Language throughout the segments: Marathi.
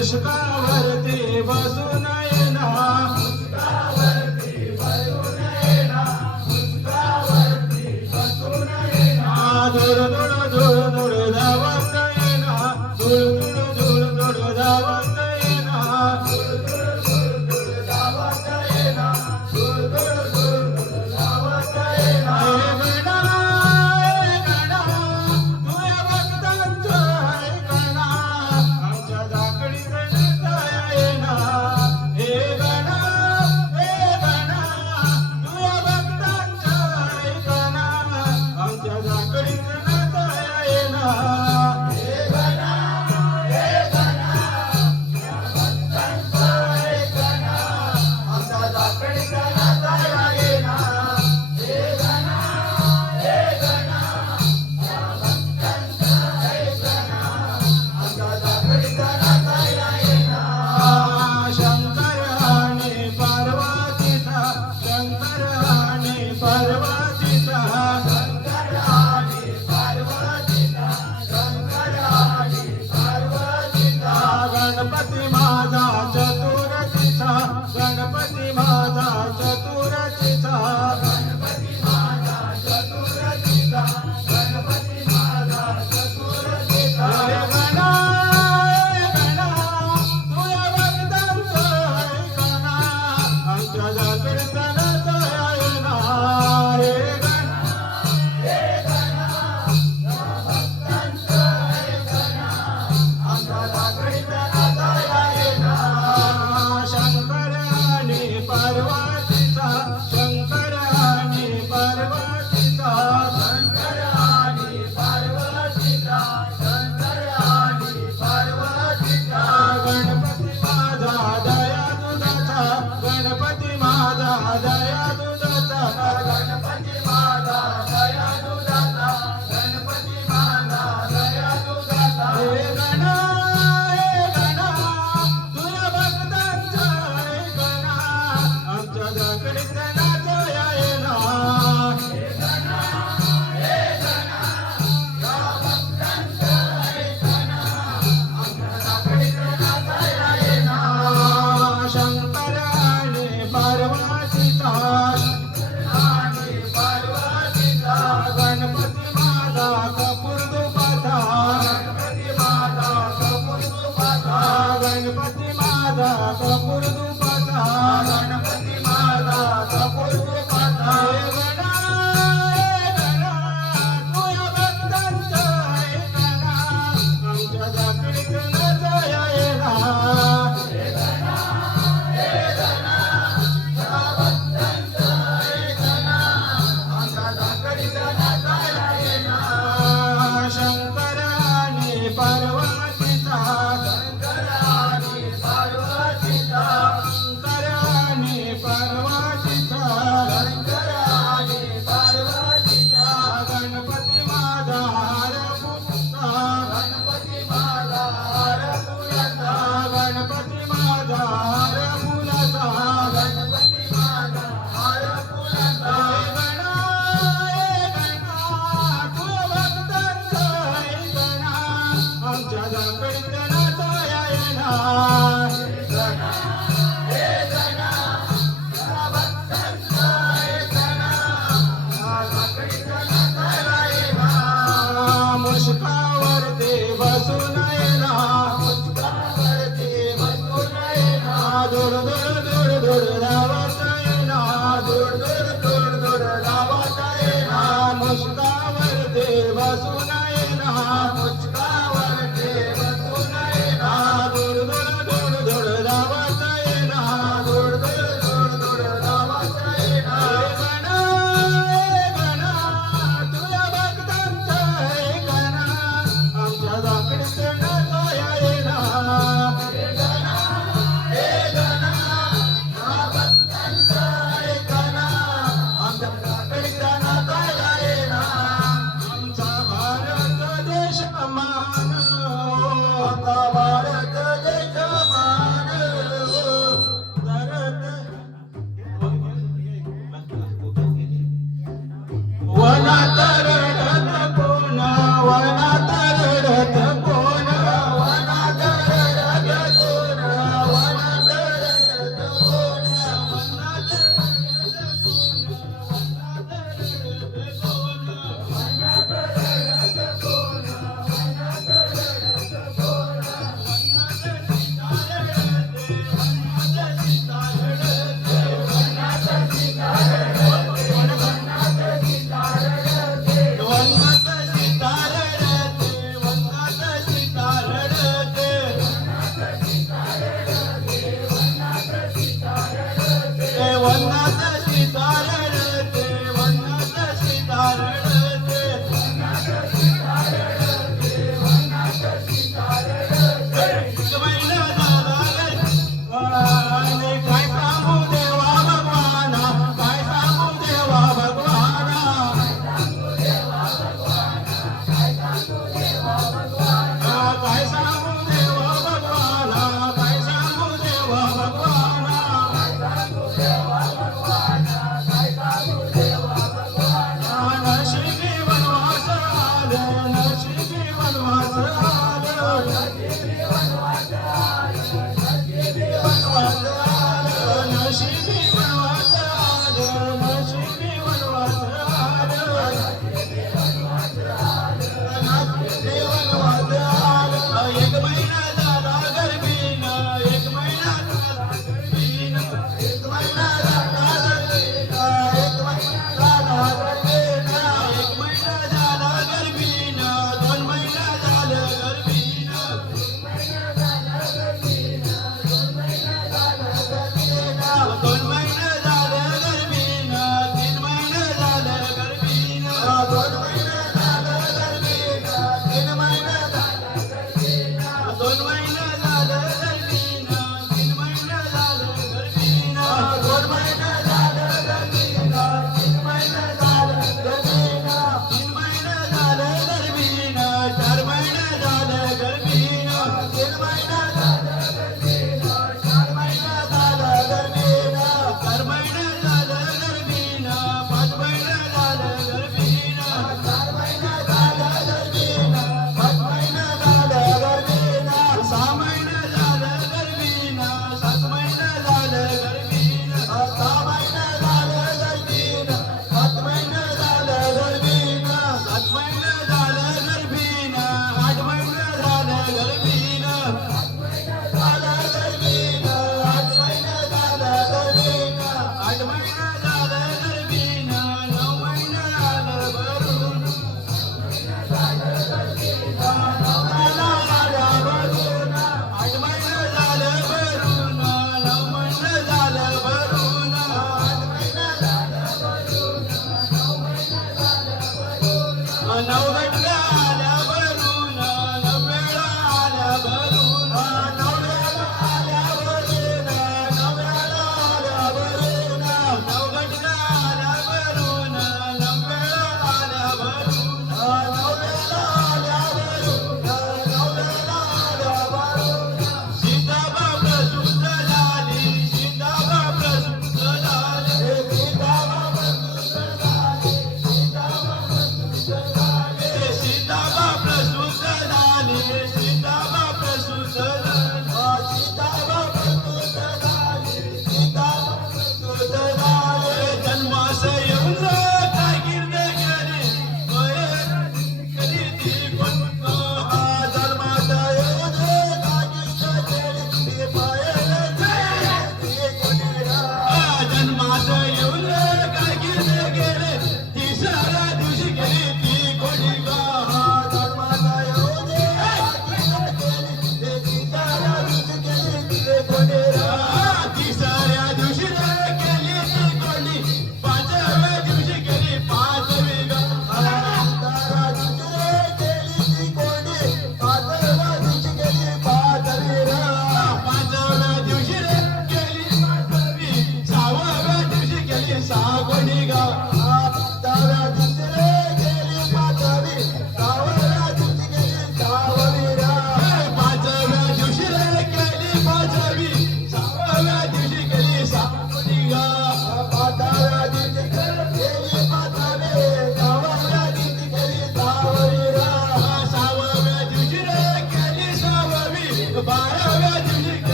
मुष्कावरती बसून রাধা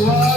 Uau!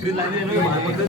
谁来的也没有玩